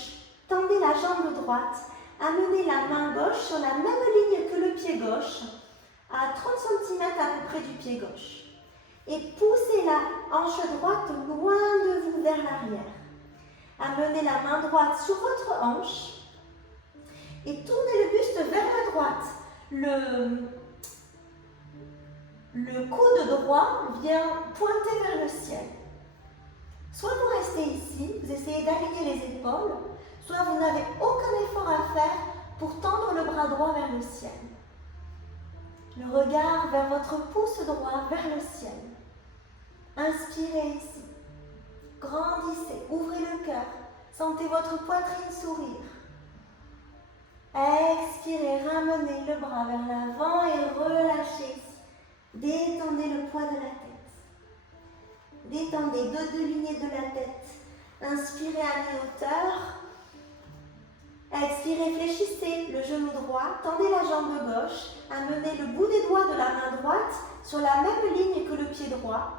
tendez la jambe droite, amenez la main gauche sur la même ligne que le pied gauche, à 30 cm à peu près du pied gauche. Et poussez la hanche droite loin de vous vers l'arrière. Amenez la main droite sur votre hanche et tournez le buste vers la droite. Le coude droit vient pointer vers le ciel. Soit vous restez ici, vous essayez d'aligner les épaules, soit vous n'avez aucun effort à faire pour tendre le bras droit vers le ciel. Le regard vers votre pouce droit vers le ciel. Inspirez ici. Grandissez, ouvrez le cœur. Sentez votre poitrine sourire. Expirez, ramenez le bras vers l'avant et relâchez ici. Détendez le poids de la tête. Détendez deux lignées de la tête. Inspirez à mi-hauteur. Expirez, fléchissez le genou droit. Tendez la jambe gauche. Amenez le bout des doigts de la main droite sur la même ligne que le pied droit.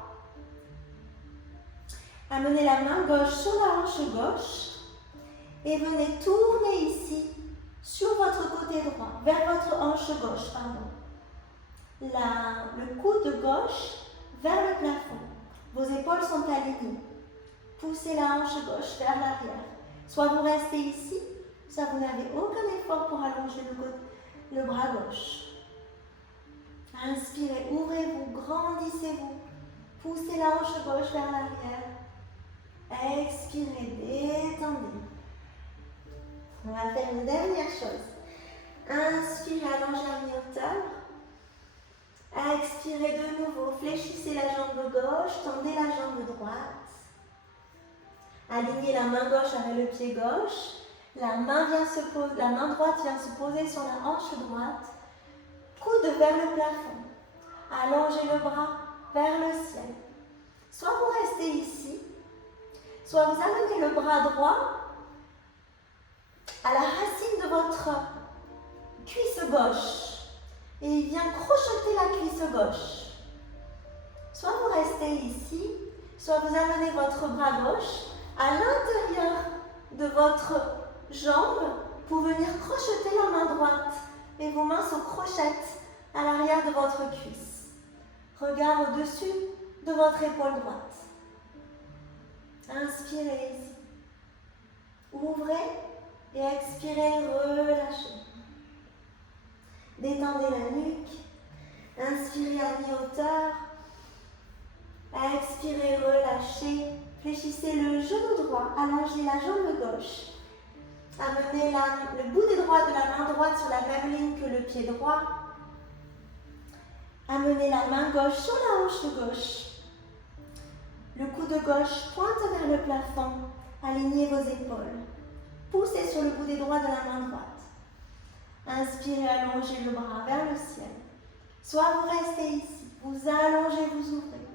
Amenez la main gauche sur la hanche gauche. Et venez tourner ici sur votre côté droit, vers votre hanche gauche, pardon. Le coude gauche vers le plafond. Vos épaules sont alignées. Poussez la hanche gauche vers l'arrière. Soit vous restez ici, Ça, vous n'avez aucun effort pour allonger le bras gauche. Inspirez, ouvrez-vous, grandissez-vous. Poussez la hanche gauche vers l'arrière. Expirez, détendez. On va faire une dernière chose. Inspirez, allongez à mi-hauteur. Expirez de nouveau, fléchissez la jambe gauche, tendez la jambe droite. Alignez la main gauche avec le pied gauche. La main droite vient se poser sur la hanche droite. Coude vers le plafond. Allongez le bras vers le ciel. Soit vous restez ici, soit vous amenez le bras droit à la racine de votre cuisse gauche. Et il vient crocheter la cuisse gauche. Soit vous restez ici, soit vous amenez votre bras gauche à l'intérieur de votre jambe pour venir crocheter la main droite. Et vos mains se crochettent à l'arrière de votre cuisse. Regard au-dessus de votre épaule droite. Inspirez ici. Ouvrez et expirez, relâchez. Détendez la nuque. Inspirez à mi-hauteur. Expirez, relâchez. Fléchissez le genou droit. Allongez la jambe gauche. Amenez le bout des doigts de la main droite sur la même ligne que le pied droit. Amenez la main gauche sur la hanche gauche. Le coude gauche pointe vers le plafond. Alignez vos épaules. Poussez sur le bout des doigts de la main droite. Inspirez, allongez le bras vers le ciel. Soit vous restez ici, vous allongez, vous ouvrez.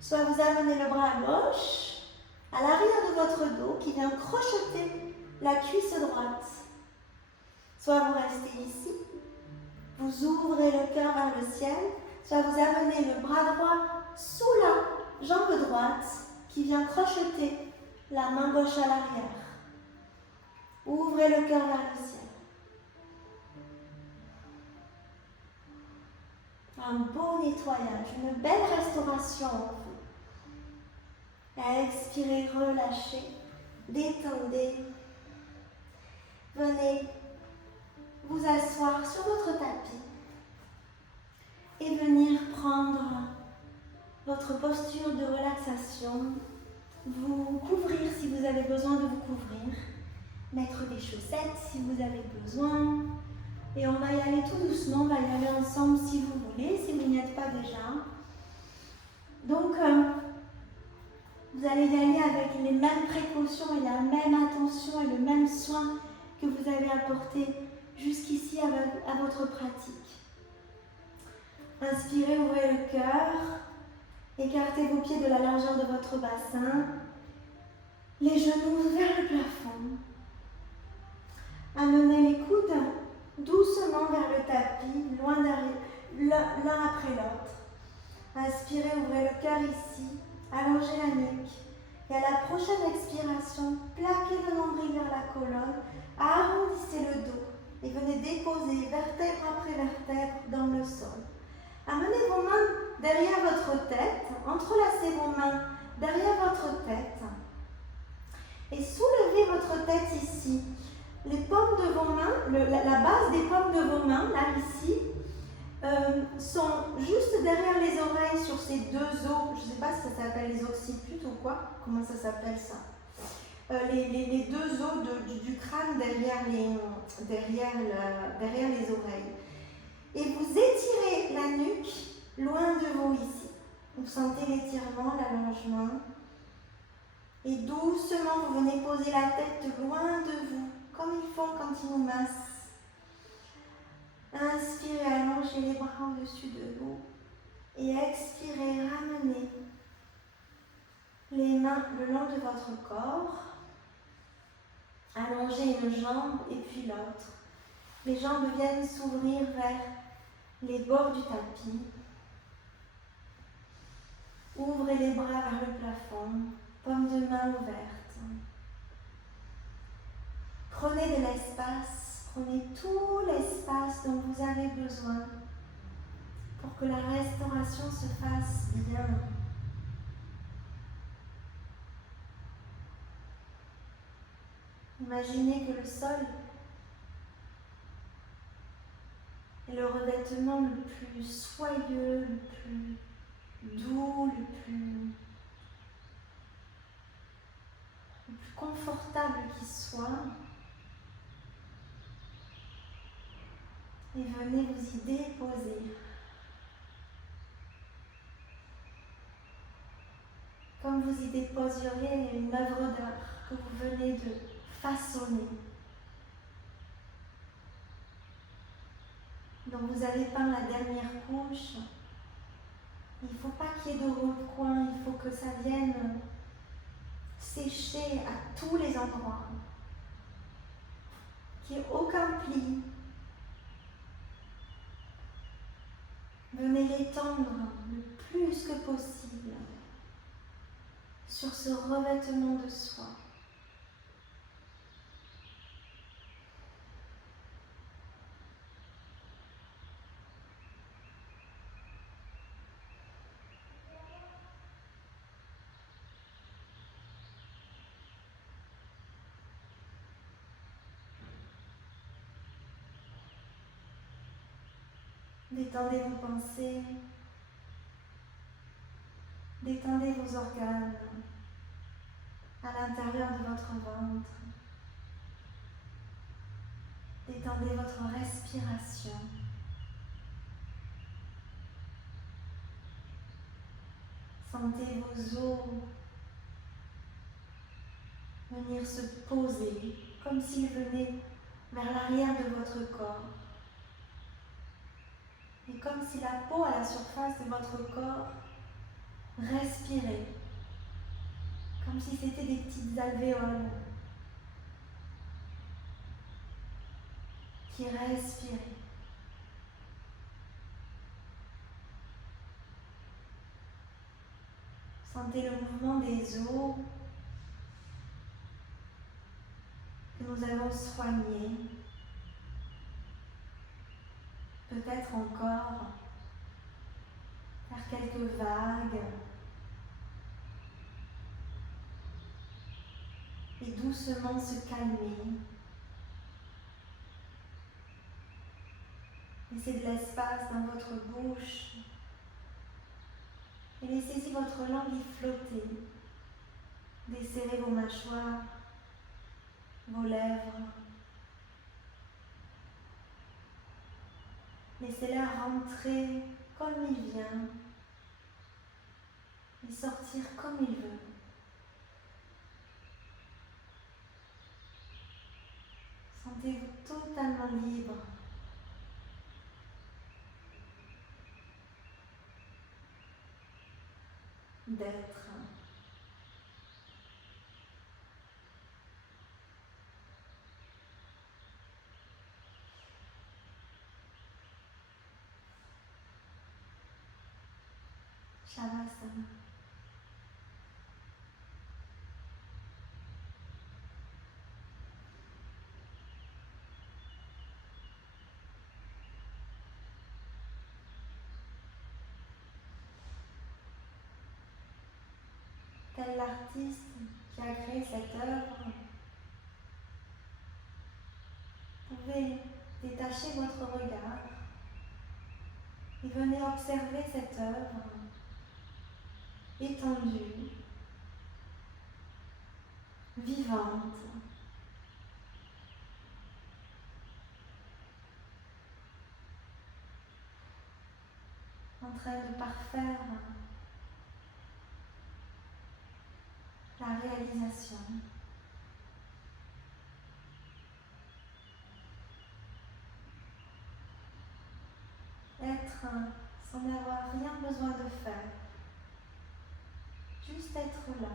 Soit vous amenez le bras gauche à l'arrière de votre dos qui vient crocheter la cuisse droite. Soit vous restez ici, vous ouvrez le cœur vers le ciel. Soit vous amenez le bras droit sous la jambe droite qui vient crocheter la main gauche à l'arrière. Ouvrez le cœur vers le ciel. Un beau nettoyage, une belle restauration en vous. Expirez, relâchez, détendez. Venez vous asseoir sur votre tapis et venir prendre votre posture de relaxation, vous couvrir si vous avez besoin de vous couvrir, mettre des chaussettes si vous avez besoin. Et on va y aller tout doucement, on va y aller ensemble si vous voulez, si vous n'y êtes pas déjà. Donc, vous allez y aller avec les mêmes précautions et la même attention et le même soin que vous avez apporté jusqu'ici à votre pratique. Inspirez, ouvrez le cœur, écartez vos pieds de la largeur de votre bassin, les genoux vers le plafond. Amenez les coudes doucement vers le tapis, loin derrière, l'un après l'autre. Inspirez, ouvrez le cœur ici, allongez la nuque. Et à la prochaine expiration, plaquez le nombril vers la colonne, arrondissez le dos et venez déposer vertèbre après vertèbre dans le sol. Amenez vos mains derrière votre tête, entrelacez vos mains derrière votre tête et soulevez votre tête ici. Les paumes de vos mains, la base des paumes de vos mains, là, ici, sont juste derrière les oreilles sur ces deux os. Je ne sais pas si ça s'appelle les occiputes ou quoi. Comment ça s'appelle ça? Les deux os du crâne derrière les oreilles. Et vous étirez la nuque loin de vous ici. Vous sentez l'étirement, l'allongement. Et doucement, vous venez poser la tête loin de vous, comme ils font quand ils nous massent. Inspirez, allongez les bras au-dessus de vous. Et expirez, ramenez les mains le long de votre corps. Allongez une jambe et puis l'autre. Les jambes viennent s'ouvrir vers les bords du tapis. Ouvrez les bras vers le plafond, paume de main ouverte. Prenez de l'espace, prenez tout l'espace dont vous avez besoin pour que la restauration se fasse bien. Imaginez que le sol Et le revêtement le plus soyeux, le plus doux, le plus confortable qui soit. Et venez vous y déposer. Comme vous y déposeriez une œuvre d'art que vous venez de façonner. Donc vous avez peint la dernière couche. Il ne faut pas qu'il y ait de recoins, il faut que ça vienne sécher à tous les endroits. Qu'il n'y ait aucun pli. Venez l'étendre le plus que possible sur ce revêtement de soi. Détendez vos pensées, détendez vos organes à l'intérieur de votre ventre. Détendez votre respiration. Sentez vos os venir se poser comme s'ils venaient vers l'arrière de votre corps. Et comme si la peau à la surface de votre corps respirait, comme si c'était des petites alvéoles qui respiraient. Sentez le mouvement des os que nous avons soignés. Peut-être encore faire quelques vagues et doucement se calmer. Laissez de l'espace dans votre bouche et laissez-y votre langue y flotter. Desserrez vos mâchoires, vos lèvres. Laissez-la rentrer comme il vient et sortir comme il veut. Sentez-vous totalement libre d'être. Shavasana. Tel l'artiste qui a créé cette œuvre, vous pouvez détacher votre regard et venez observer cette œuvre étendue, vivante, en train de parfaire la réalisation. Être sans avoir rien besoin de faire, juste être là.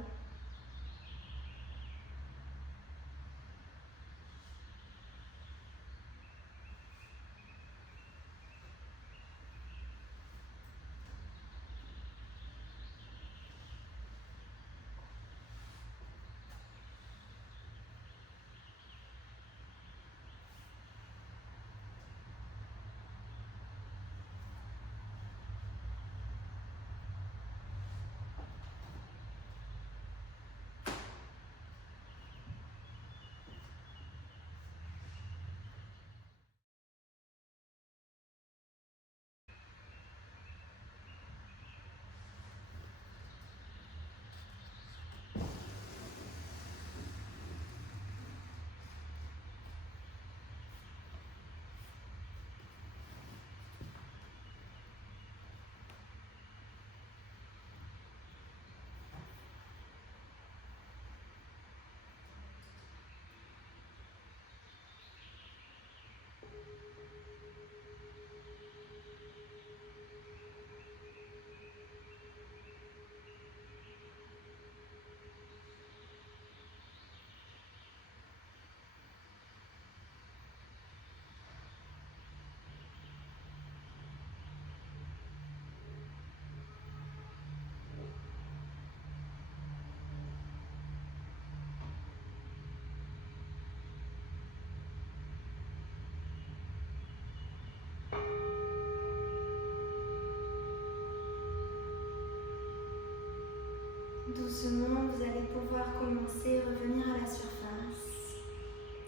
Doucement, vous allez pouvoir commencer à revenir à la surface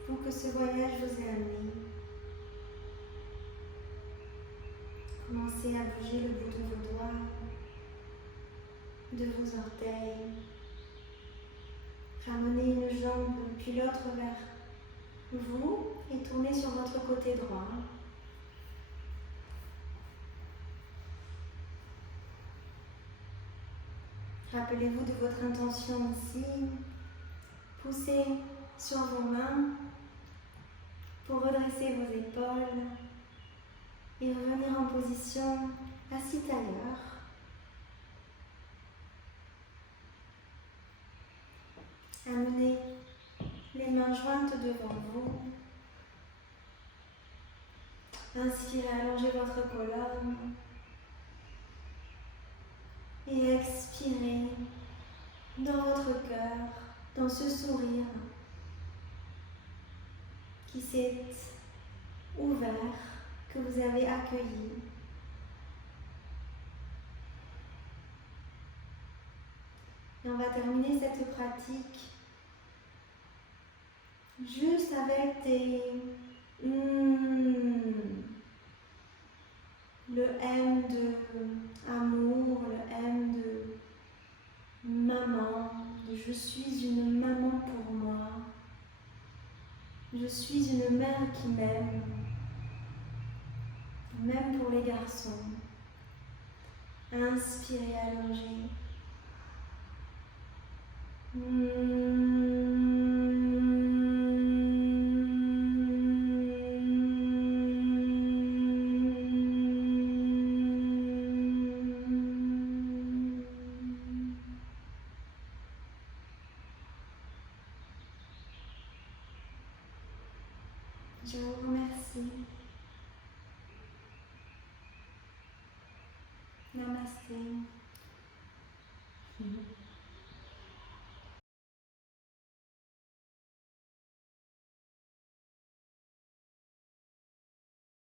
pour que ce voyage vous ait amené. Commencez à bouger le bout de vos doigts, de vos orteils. Ramenez une jambe puis l'autre vers vous et tournez sur votre côté droit. Rappelez-vous de votre intention ici. Poussez sur vos mains pour redresser vos épaules et revenir en position assis ailleurs. Amenez les mains jointes devant vous. Inspirez, allongez votre colonne. Et expirez dans votre cœur, dans ce sourire qui s'est ouvert, que vous avez accueilli. Et on va terminer cette pratique juste avec des le M de amour, le M de maman, de je suis une maman pour moi. Je suis une mère qui m'aime, même pour les garçons. Inspirez, allongez. Je vous remercie. Namasté.